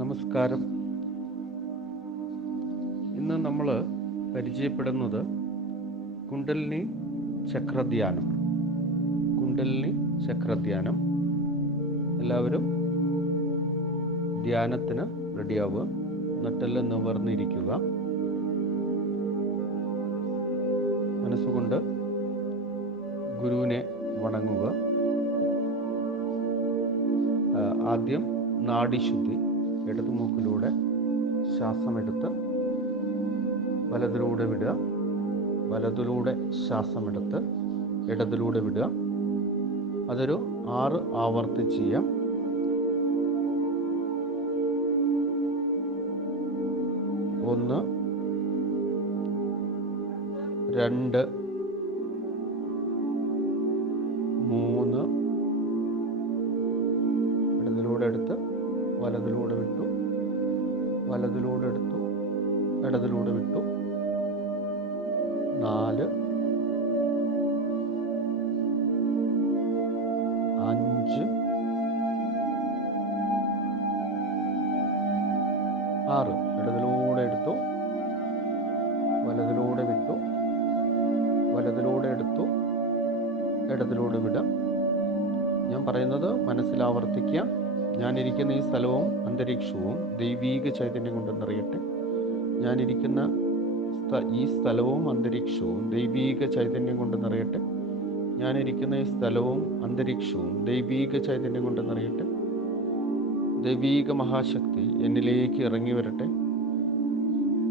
നമസ്കാരം. ഇന്ന് നമ്മൾ പരിചയപ്പെടുന്നത് കുണ്ടലിനി ചക്രധ്യാനം. കുണ്ടലിനി ചക്രധ്യാനം. എല്ലാവരും ധ്യാനത്തിന് റെഡിയാവുക. നട്ടെല്ലാം നിവർന്നിരിക്കുക. മനസ്സുകൊണ്ട് ഗുരുവിനെ വണങ്ങുക. ആദ്യം നാഡിശുദ്ധി. ഇടതുമൂക്കിലൂടെ ശ്വാസമെടുത്ത് വലതിലൂടെ വിടുക. വലതിലൂടെ ശ്വാസമെടുത്ത് ഇടതിലൂടെ വിടുക. അതൊരു ആറ് ആവർത്തി ചെയ്യാം. ഒന്ന് രണ്ട് വലതിലൂടെ എടുത്തു ഇടതിലൂടെ വിട്ടു. നാല് അഞ്ച് ആറ് ഇടതിലൂടെ എടുത്തു വലതിലൂടെ വിട്ടു വലതിലൂടെ എടുത്തു ഇടതിലൂടെ വിടാം. ഞാൻ പറയുന്നത് മനസ്സിൽ ആവർത്തിക്കുക ഞാനിരിക്കുന്ന ഈ സ്ഥലവും അന്തരീക്ഷവും ദൈവീക ചൈതന്യം കൊണ്ട് നിറയട്ടെ ഞാനിരിക്കുന്ന ഈ സ്ഥലവും അന്തരീക്ഷവും ദൈവീക ചൈതന്യം കൊണ്ട് നിറയട്ടെ ഞാനിരിക്കുന്ന ഈ സ്ഥലവും അന്തരീക്ഷവും ദൈവീക ചൈതന്യം കൊണ്ട് നിറയട്ടെ ദൈവീക മഹാശക്തി എന്നിലേക്ക് ഇറങ്ങി വരട്ടെ.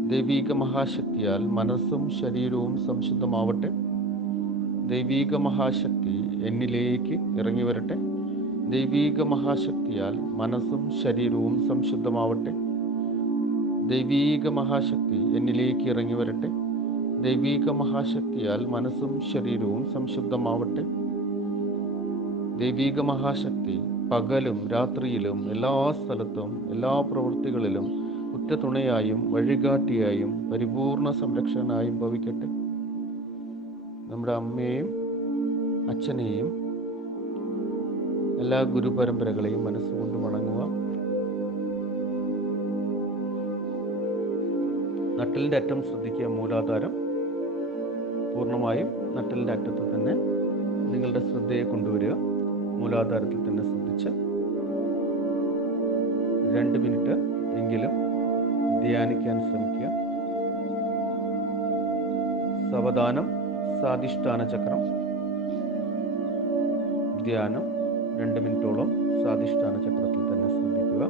ദൈവീക മഹാശക്തിയാൽ മനസ്സും ശരീരവും സംശുദ്ധമാവട്ടെ. ദൈവീക മഹാശക്തി എന്നിലേക്ക് ഇറങ്ങി വരട്ടെ. ദൈവീക മഹാശക്തിയാൽ മനസ്സും ശരീരവും സംശുദ്ധമാവട്ടെ. ദൈവീക മഹാശക്തി എന്നിലേക്ക് ഇറങ്ങി വരട്ടെ. ദൈവീക മഹാശക്തിയാൽ മനസ്സും ശരീരവും സംശുദ്ധമാവട്ടെ. ദൈവീക മഹാശക്തി പകലും രാത്രിയിലും എല്ലാ സ്ഥലത്തും എല്ലാ പ്രവൃത്തികളിലും ഉറ്റ തുണയായും വഴികാട്ടിയായും പരിപൂർണ സംരക്ഷകനായും ഭവിക്കട്ടെ. നമ്മുടെ അമ്മയെയും അച്ഛനെയും എല്ലാ ഗുരു പരമ്പരകളെയും മനസ്സുകൊണ്ട് വണങ്ങുക. നട്ടലിന്റെ അറ്റം ശ്രദ്ധിക്കുക മൂലാധാരം. പൂർണമായും നട്ടലിന്റെ അറ്റത്ത് തന്നെ നിങ്ങളുടെ ശ്രദ്ധയെ കൊണ്ടുവരിക. മൂലാധാരത്തിൽ തന്നെ ശ്രദ്ധിച്ച് രണ്ട് മിനിറ്റ് എങ്കിലും ധ്യാനിക്കാൻ ശ്രമിക്കുക. സവധാനം സാധിഷ്ഠാന ചക്രം. ധ്യാനം. രണ്ട് മിനിറ്റോളം സ്വാധിഷ്ഠാന ചക്രത്തിൽ തന്നെ ശ്രദ്ധിക്കുക.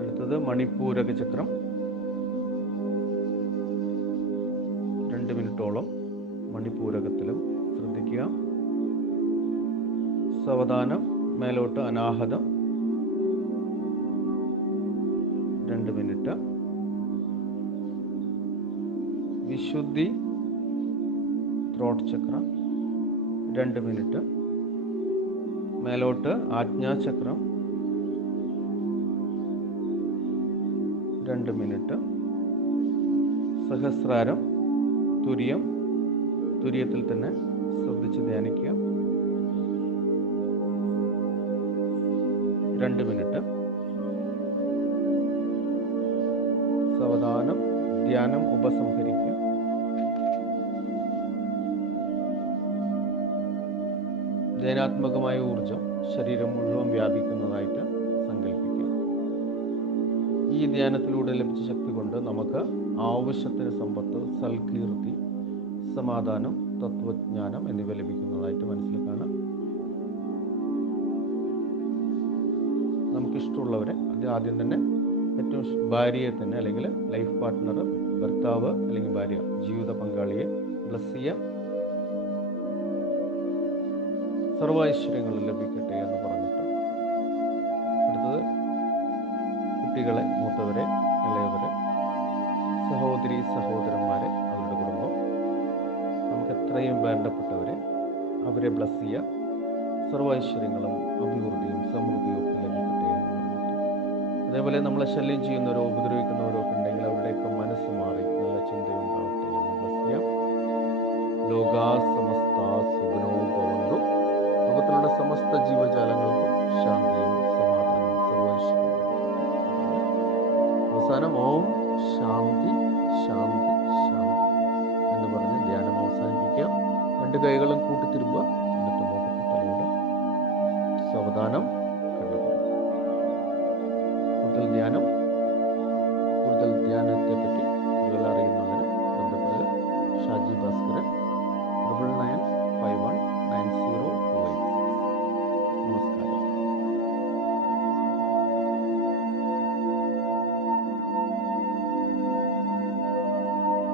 അടുത്തത് മണിപ്പൂരക ചക്രം. രണ്ട് മിനിറ്റോളം മണിപ്പൂരകത്തിലും ശ്രദ്ധിക്കുക. സവധാനം മേലോട്ട് അനാഹതം. രണ്ട് മിനിറ്റ്. വിശുദ്ധി ത്രോട്ട് ചക്രം. രണ്ട് മിനിറ്റ്. മേലോട്ട് ആജ്ഞാചക്രം. രണ്ട് മിനിറ്റ്. സഹസ്രാരം തുര്യം. തുര്യത്തിൽ തന്നെ ശ്രദ്ധിച്ച് ധ്യാനിക്കുക. രണ്ട് മിനിറ്റ്. സാവധാനം ധ്യാനം ഉപസംഹരിക്കുക. ധ്യാനാത്മകമായ ഊർജം ശരീരം മുഴുവൻ വ്യാപിക്കുന്നതായിട്ട് സങ്കല്പിക്കുക. ഈ ധ്യാനത്തിലൂടെ ലഭിച്ച ശക്തി കൊണ്ട് നമുക്ക് ആവശ്യത്തിന് സമ്പത്ത് സൽകീർത്തി സമാധാനം തത്വജ്ഞാനം എന്നിവ ലഭിക്കുന്നതായിട്ട് മനസ്സിൽ കാണാം. നമുക്കിഷ്ടമുള്ളവരെ ആദ്യം തന്നെ ഏറ്റവും ഭാര്യയെ തന്നെ അല്ലെങ്കിൽ ലൈഫ് പാർട്ട്ണർ ഭർത്താവ് അല്ലെങ്കിൽ ഭാര്യ ജീവിത പങ്കാളിയെ ബ്ലസ് ചെയ്യാം. സർവ ഐശ്വര്യങ്ങളും ലഭിക്കട്ടെ എന്ന് പറഞ്ഞിട്ട്. അടുത്തത് കുട്ടികളെ മൂത്തവരെ ഇളയവരെ സഹോദരി സഹോദരന്മാരെ അവരുടെ കുടുംബം. നമുക്ക് എത്രയും വേണ്ടപ്പെട്ടവരെ അവരെ ബ്ലസ് ചെയ്യുക. സർവ ഐശ്വര്യങ്ങളും അഭിവൃദ്ധിയും സമൃദ്ധിയും ഒക്കെ ലഭിക്കട്ടെ എന്ന് പറഞ്ഞിട്ട്. അതേപോലെ നമ്മളെ ശല്യം ചെയ്യുന്നവരോ ഉപദ്രവിക്കുന്നവരോ രണ്ട് കൈകളും കൂട്ടിത്തിരുമ്പുക എന്നിട്ട് മുഖത്ത് തലയുടെ. സാവധാനം കണ്ണു കൂടുതൽ ധ്യാനം